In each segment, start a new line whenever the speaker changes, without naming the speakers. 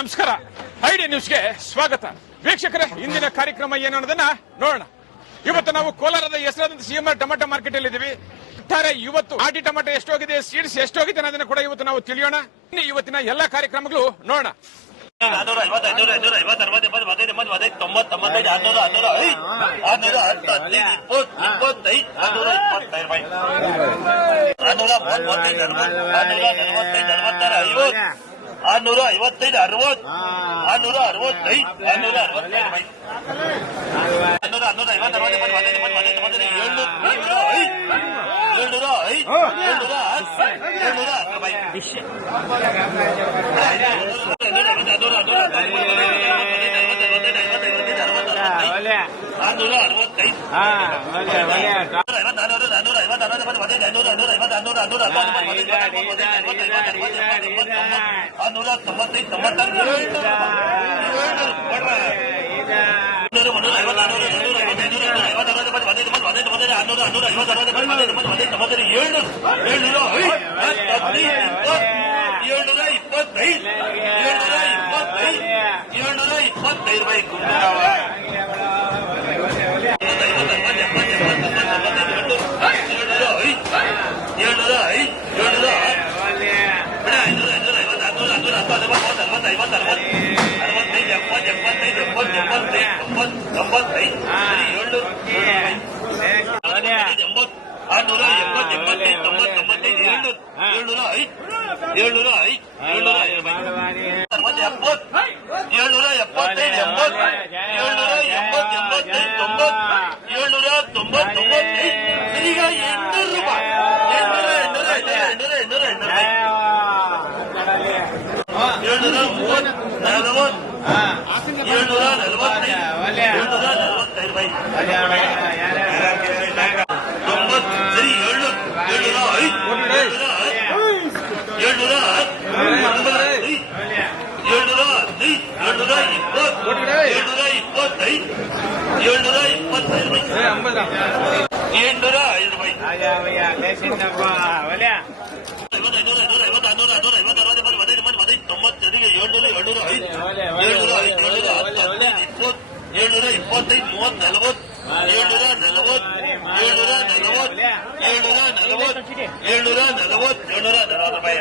ನಮಸ್ಕಾರ. ಐಡಿ ನ್ಯೂಸ್ಗೆ ಸ್ವಾಗತ. ವೀಕ್ಷಕರೇ, ಇಂದಿನ ಕಾರ್ಯಕ್ರಮ ಏನು ಅನ್ನೋದನ್ನ ನೋಡೋಣ. ಇವತ್ತು ನಾವು ಕೋಲಾರದ ಹೆಸರಾದಂತ ಸಿಎಂಆರ್ ಟೊಮೆಟೊ ಮಾರ್ಕೆಟ್ ಅಲ್ಲಿ ಇದೀವಿ ಒಟ್ಟಾರೆ ಇವತ್ತು ಆಟಿ ಟೊಮೆಟೊ ಎಷ್ಟೋಗಿದೆ, ಸೀಡ್ಸ್ ಎಷ್ಟೋಗಿದೆ ಅನ್ನೋದನ್ನ ಕೂಡ ಇವತ್ತು ನಾವು ತಿಳಿಯೋಣ. ಇನ್ನು ಇವತ್ತಿನ ಎಲ್ಲಾ ಕಾರ್ಯಕ್ರಮಗಳು ನೋಡೋಣ.
ಐವತ್ತೈದು ಆರ್ನೂರ ಇಪ್ಪತ್ತೈದು ರೂಪಾಯಿ ಆರ್ನೂರ ಮೂವತ್ತು ಮೂವತ್ತೈದು ಅರವತ್ತು ಆರ್ನೂರ ನಲವತ್ತೈದು ಅರವತ್ತಾರು ಐವತ್ತು ಆರ್ನೂರ ಐವತ್ತೈದು ಅರವತ್ತು ಆರ್ನೂರ ಅರವತ್ತೈದು ಆರ್ನೂರ ಅರವತ್ತೈದು ರೂಪಾಯಿ ಆರ್ನೂರ ಆರ್ನೂರ ಐವತ್ತು ಅರವತ್ತು ಎಪ್ಪತ್ತು ಹದಿನೈದು ಎಂಬತ್ತು ಹದಿನೈದು ತೊಂಬತ್ತೈದು ಏಳ್ನೂರ ಏಳ್ನೂರ ಐದು ಏಳ್ನೂರ ಐದು ಏಳ್ನೂರ ಹತ್ತು ಏಳ್ನೂರ ಹತ್ತು ರೂಪಾಯಿ ನಾನ್ನೂರ ಅರವತ್ತೈದು ತೊಂಬತ್ತೈದು ತೊಂಬತ್ತಾರು ಏಳ್ನೂರು ಮುನ್ನೂರ ಐವತ್ತು ಆರ್ನೂರ ನಾನ್ನೂರ ಐವತ್ತು ಐನೂರ ಐವತ್ತು ಅರವತ್ತು ಹದಿನೈದು ಹದಿನೈದು ಹದಿನೈದು ಆರ್ನೂರ ಆರ್ನೂರ ಐವತ್ತು ಅರವತ್ತು ಹದಿನೈದು ಹದಿನೈದು ತೊಂಬತ್ತೈದು ಏಳ್ನೂರು ಏಳ್ನೂರ ಹದಿನೈದು ಏಳ್ನೂರ ಇಪ್ಪತ್ತೈದು ಏಳ್ನೂರ ಇಪ್ಪತ್ತೈದು ಏಳ್ನೂರ ಇಪ್ಪತ್ತೈದು ರೂಪಾಯಿ ಏಳ್ನೂರ ಐದು ಏಳ್ನೂರ ಐನೂರ ಐನೂರ ಐವತ್ತು ಆರ್ನೂರ ಆರ್ನೂರ ಹತ್ತು ಹದಿಮೂರು ಮೂವತ್ತು ಅರವತ್ತು ಐವತ್ತು ಅರವತ್ತು ಅರವತ್ತೈದು ಎಪ್ಪತ್ತು ಎಪ್ಪತ್ತೈದು ಎಪ್ಪತ್ತು ಎಂಬತ್ತೈದು ಏಳ್ನೂರು ಎಂಬತ್ತು ಆರ್ನೂರ ಎಂಬತ್ತು ಎಂಬತ್ತೈದು ತೊಂಬತ್ತು ತೊಂಬತ್ತೈದು ಏಳ್ನೂರು ಏಳ್ನೂರ ಐದು ಏಳ್ನೂರ ಐದು ಏಳ್ನೂರ ಎಪ್ಪತ್ತು ಏಳ್ನೂರ ಎಪ್ಪತ್ತೈದು ಎಂಬತ್ತು ಏಳ್ನೂರ ಎಂಬತ್ತು ಎಂಬತ್ತೈದು ತೊಂಬತ್ತು ಏಳ್ನೂರ ತೊಂಬತ್ತೊಂಬತ್ತೈದು. ಈಗ ಎಂಟುನೂರು ರೂಪಾಯಿ. ಎಂಟುನೂರ ಎಂಟುನೂರ ಎಂಟುನೂರ ಎಂಟುನೂರ ಎಂಟುನೂರ ಏಳ್ನೂರ ಮೂವತ್ತು ನಲವತ್ತು ಏಳ್ನೂರ ನಲವತ್ತೈದು ಏಳ್ನೂರ ನಲವತ್ತೈದು ರೂಪಾಯಿ ತೊಂಬತ್ತು ಸರಿ ಏಳ್ನೂರು ಏಳ್ನೂರ ಐದು ಏಳ್ನೂರ ಹತ್ತು ಏಳ್ನೂರ ಹದಿನೈದು ಏಳ್ನೂರ ಇಪ್ಪತ್ತು ಏಳ್ನೂರ ಇಪ್ಪತ್ತೈದು ಏಳ್ನೂರ ಇಪ್ಪತ್ತೈದು ರೂಪಾಯಿ ಎಂಟುನೂರ ಐದು ಐವತ್ತು ಐನೂರ ಐನೂರ ಐವತ್ತು ಆರ್ನೂರ ಆರ್ನೂರ ಐವತ್ತು ಅರವತ್ತು ಎಪ್ಪತ್ತು ಹದಿನೈದು ಎಂಬತ್ತು ಹದಿನೈದು ತೊಂಬತ್ತು ಜೊತೆಗೆ ಏಳ್ನೂರ ಏಳ್ನೂರ ಐದು ಏಳ್ನೂರ ಐದು ಏಳ್ನೂರ ಹತ್ತು ಹದಿನೈದು ಇಪ್ಪತ್ತು ಏಳ್ನೂರ ಇಪ್ಪತ್ತೈದು ಮೂವತ್ತು ನಲವತ್ತು ಏಳ್ನೂರ ನಲವತ್ತು ಏಳ್ನೂರ ನಲವತ್ತು ಏಳ್ನೂರ ನಲವತ್ತು ಏಳ್ನೂರ ನಲವತ್ತು ಏಳ್ನೂರ ನಲವತ್ತು ರೂಪಾಯಿ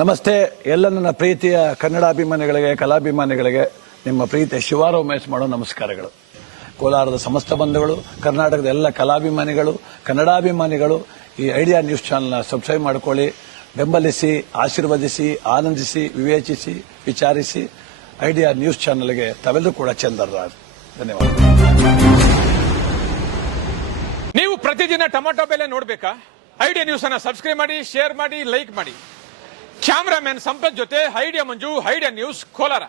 ನಮಸ್ತೆ, ಎಲ್ಲ ನನ್ನ ಪ್ರೀತಿಯ ಕನ್ನಡಾಭಿಮಾನಿಗಳಿಗೆ, ಕಲಾಭಿಮಾನಿಗಳಿಗೆ, ನಿಮ್ಮ ಪ್ರೀತಿಯ ಶಿವಾರ ಉಮೇಶ್ ಮಾಡೋ ನಮಸ್ಕಾರಗಳು. ಕೋಲಾರದ ಸಮಸ್ತ ಬಂಧುಗಳು, ಕರ್ನಾಟಕದ ಎಲ್ಲ ಕಲಾಭಿಮಾನಿಗಳು, ಕನ್ನಡಾಭಿಮಾನಿಗಳು, ಈ ಐಡಿಯಾ ನ್ಯೂಸ್ ಚಾನೆಲ್ನ ಸಬ್ಸ್ಕ್ರೈಬ್ ಮಾಡಿಕೊಳ್ಳಿ. ಬೆಂಬಲಿಸಿ, ಆಶೀರ್ವದಿಸಿ, ಆನಂದಿಸಿ, ವಿವೇಚಿಸಿ, ವಿಚಾರಿಸಿ, ಐಡಿಯಾ ನ್ಯೂಸ್ ಚಾನಲ್ಗೆ ತಾವೆಲ್ಲರೂ ಕೂಡ ಚಂದರ್ರಾಜ್ ಧನ್ಯವಾದ
ನೀವು ಪ್ರತಿದಿನ ಟೊಮೆಟೊ ಬೆಲೆ ನೋಡ್ಬೇಕಾ? ಐಡಿಯಾ ನ್ಯೂಸ್ ಅನ್ನ ಸಬ್ಸ್ಕ್ರೈಬ್ ಮಾಡಿ, ಶೇರ್ ಮಾಡಿ, ಲೈಕ್ ಮಾಡಿ. ಕ್ಯಾಮ್ರಾಮನ್ ಸಂಪತ್ ಜೊತೆ ಹೈಡಿಯಾ ಮಂಜು ಹೈಡಿಯಾ ನ್ಯೂಸ್ ಕೋಲಾರ